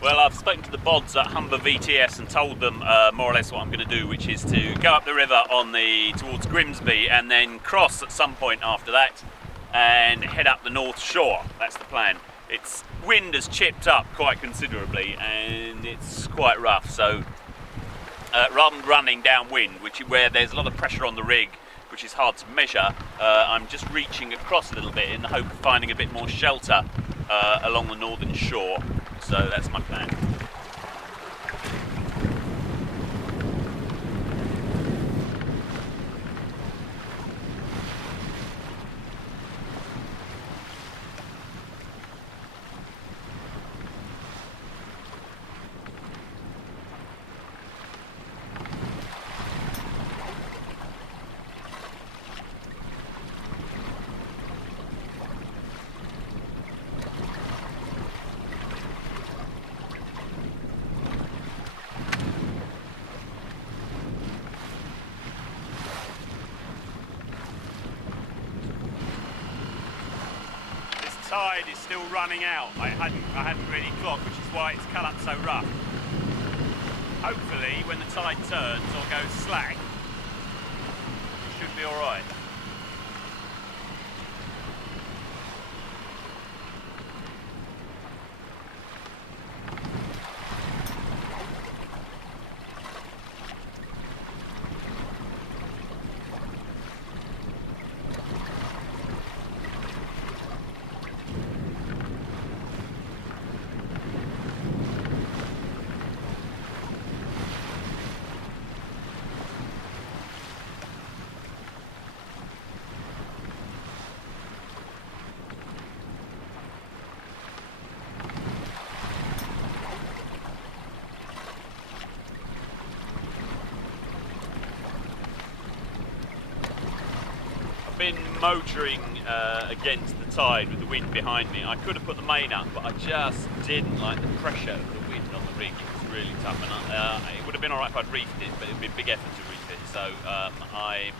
Well, I've spoken to the bods at Humber VTS and told them more or less what I'm going to do, which is to go up the river towards Grimsby and then cross at some point after that and head up the North Shore. That's the plan. Its wind has chipped up quite considerably and it's quite rough, so rather than running downwind, where there's a lot of pressure on the rig, which is hard to measure, I'm just reaching across a little bit in the hope of finding a bit more shelter along the northern shore. So that's my plan. Tide is still running out. I hadn't really clocked, which is why it's cut up so rough. Hopefully, when the tide turns or goes slack, it should be all right. Been motoring against the tide with the wind behind me. I could have put the main up, but I just didn't like the pressure of the wind on the rig. It was really tough, and it would have been alright if I'd reefed it, but it would be a big effort to reef it. So I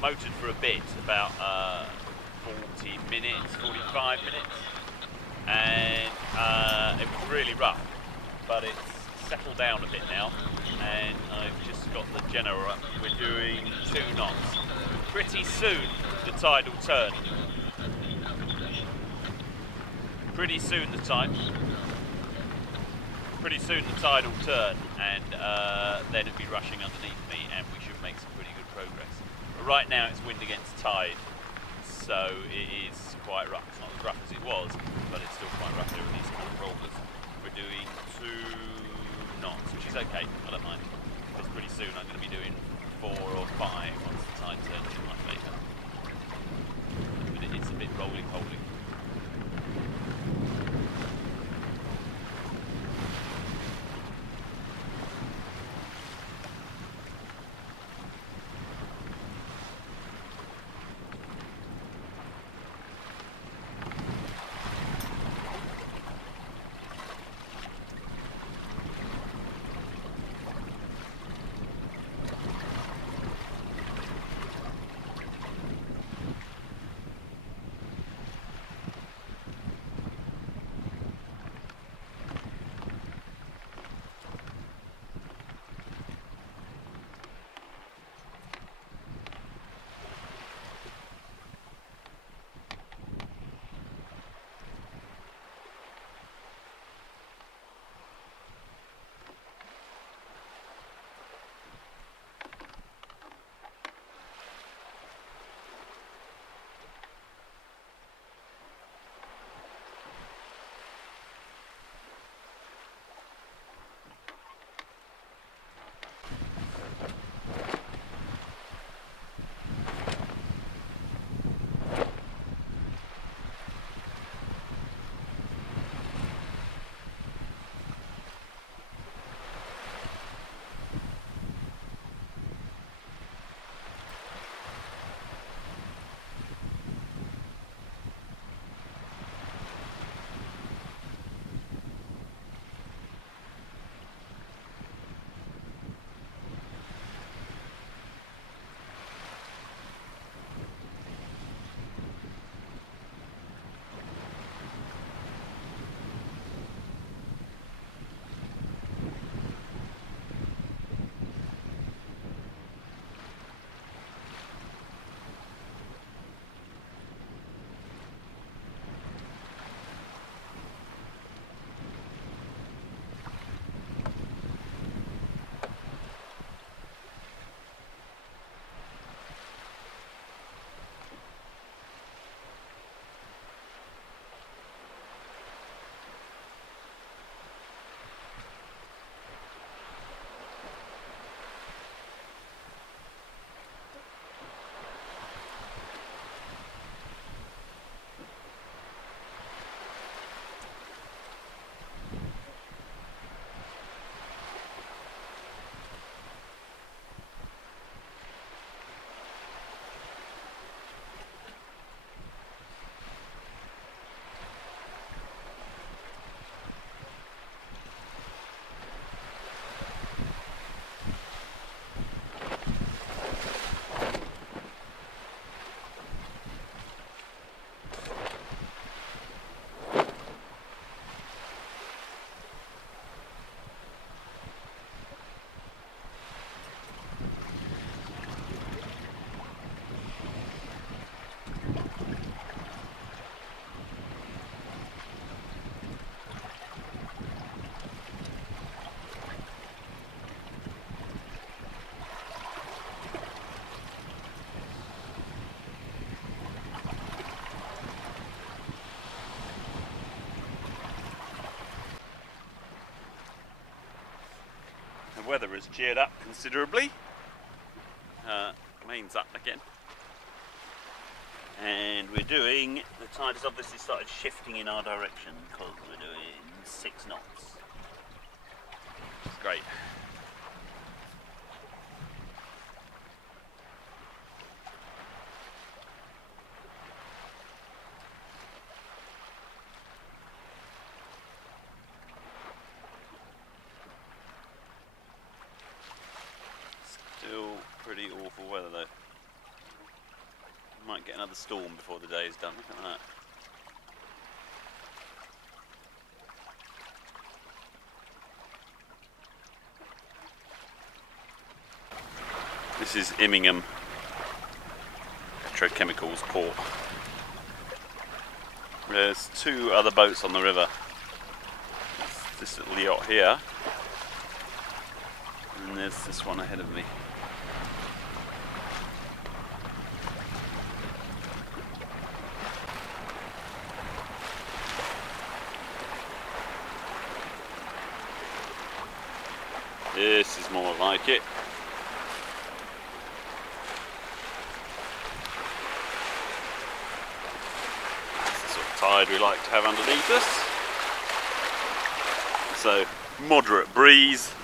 motored for a bit, about 40 minutes, 45 minutes, and it was really rough, but it's settled down a bit now, and I've just got the generator up. We're doing 2 knots. Pretty soon the tide will turn. Pretty soon the tide will turn, and then it'll be rushing underneath me, and we should make some pretty good progress. But right now it's wind against tide, so it is quite rough. It's not as rough as it was, but it's still quite rough. There are these kind of rollers. We're doing 2 knots, which is okay. I don't mind, because pretty soon I'm going to be doing 4 or 5 once the tide turns in my favour. But it is a bit roly-poly. weather has cheered up considerably. Main's up again. And we're doing, the tide has obviously started shifting in our direction because we're doing 6 knots. It's great. Still pretty awful weather though. Might get another storm before the day is done, look at that. This is Immingham Petrochemicals port. There's 2 other boats on the river. There's this little yacht here, and there's this one ahead of me. This is more like it. That's the sort of tide we like to have underneath us. So, moderate breeze.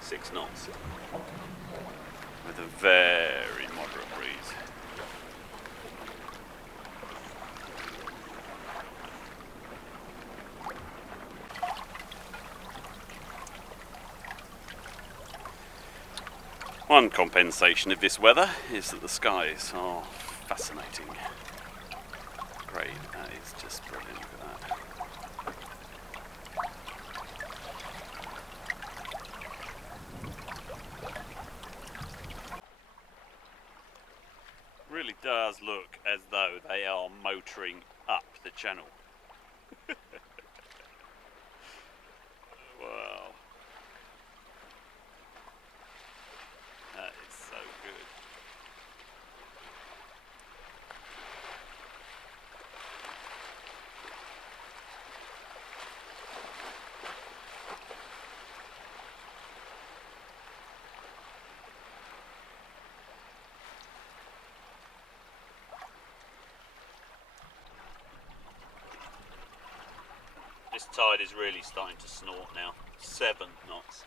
Six knots. With a very moderate breeze. One compensation of this weather is that the skies are fascinating. Great, that is just brilliant, look at that. Really does look as though they are motoring up the channel. Wow. That is so good. This tide is really starting to snort now. 7 knots.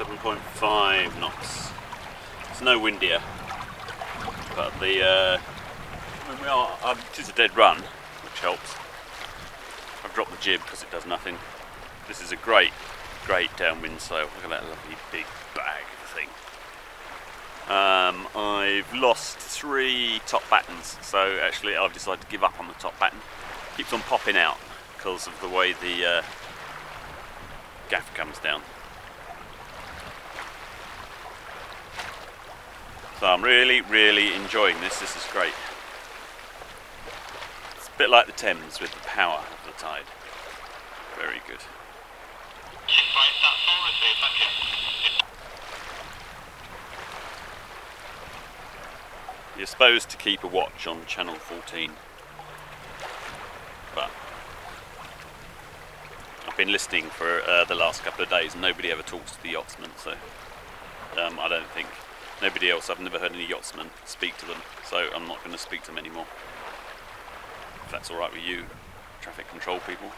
.5 knots. It's no windier, but the it is a dead run, which helps. I've dropped the jib because it does nothing. This is a great downwind sail. Look at that lovely big bag of thing. I've lost 3 top battens, so actually I've decided to give up on the top batten. Keeps on popping out because of the way the gaff comes down. So I'm really enjoying this. This is great. It's a bit like the Thames with the power of the tide. Very good. You're supposed to keep a watch on channel 14, but I've been listening for the last couple of days and nobody ever talks to the yachtsmen, so I don't think nobody else, I've never heard any yachtsmen speak to them, so I'm not going to speak to them anymore. If that's alright with you, traffic control people.